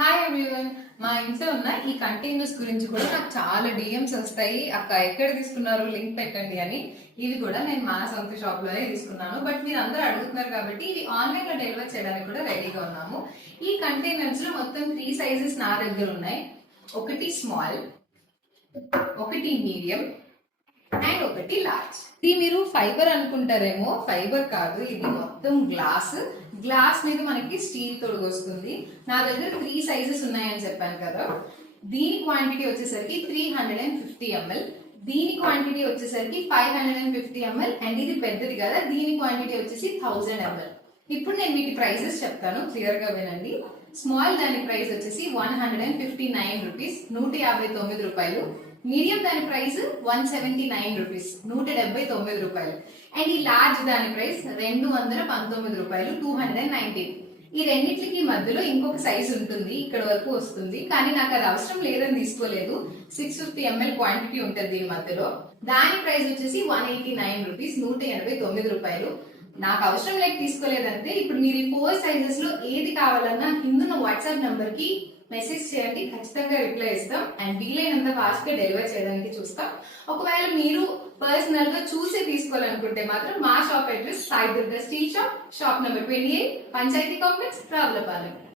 Hi everyone మా ఇంట్లో ఉన్న ఈ కంటైనర్స్ గురించి కూడా నాకు చాలా డిఎమ్స్ వస్తాయి. అక్క ఎక్కడ తీసుకున్నారు? లింక్ పెట్టండి అని. ఇవి కూడా నేను మా సొంత షాప్లోనే తీసుకున్నాను. బట్ మీరు అందరూ అడుగుతున్నారు కాబట్టి ఇవి ఆన్లైన్లో డెలివర్ చేయడానికి కూడా రెడీగా ఉన్నాము. ఈ కంటైనర్స్లో మొత్తం త్రీ సైజెస్ నా దగ్గర ఉన్నాయి. ఒకటి స్మాల్ ఒకటి మీడియం అండ్ ఒకటి లార్జ్ ఇది మీరు ఫైబర్ అనుకుంటారేమో ఫైబర్ కాదు ఇది మొత్తం గ్లాస్ గ్లాస్ మీద మనకి స్టీల్ తొడుగు వస్తుంది నా దగ్గర త్రీ సైజెస్ ఉన్నాయని చెప్పాను కదా. దీని క్వాంటిటీ వచ్చేసరికి three hundred and fifty ML దీని క్వాంటిటీ వచ్చేసరికి five hundred and fifty ML and ఇది పెద్దది కదా దీని క్వాంటిటీ వచ్చేసి థౌజండ్ ఎంఎల్ ఇప్పుడు నేను మీకు ప్రైసెస్ చెప్తాను క్లియర్గా వినండి. స్మాల్ దాని ప్రైస్ వచ్చేసి one hundred and fifty nine rupees నూట యాభై తొమ్మిది రూపాయలు. మీడియం దాని price one seventy nine rupees నూట డెబ్బై తొమ్మిది రూపాయలు. అండ్ ఈ లార్జ్ దాని ప్రైస్ రెండు వందల పంతొమ్మిది రూపాయలు టూ హండ్రెడ్ నైన్టీ. నైన్టీన్ ఈ రెండింటికి మధ్యలో ఇంకొక సైజ్ ఉంటుంది ఇక్కడ వరకు వస్తుంది. కానీ నాకు అది అవసరం లేదని తీసుకోలేదు. సిక్స్ ఫిఫ్టీ ఎంఎల్ క్వాంటిటీ ఉంటుంది దీని మధ్యలో. దాని ప్రైస్ వచ్చేసి వన్ ఎయిటీ నైన్ రూపీస్ నూట ఎనభై తొమ్మిది రూపాయలు. నాకు అవసరం లేక తీసుకోలేదంటే ఇప్పుడు మీరు ఈ ఫోర్ సైజెస్లో ఏది కావాలన్నా కింద వాట్సాప్ నంబర్కి మెసేజ్ చేయండి. ఖచ్చితంగా రిప్లై ఇస్తాం. అండ్ వీలైనంత ఫాస్ట్గా డెలివర్ చేయడానికి చూస్తాం. ఒకవేళ మీరు పర్సనల్గా చూసి తీసుకోవాలనుకుంటే మాత్రం మా shop address Sai Durga steel shop shop number twenty eight panchayati complex Ravulapalem.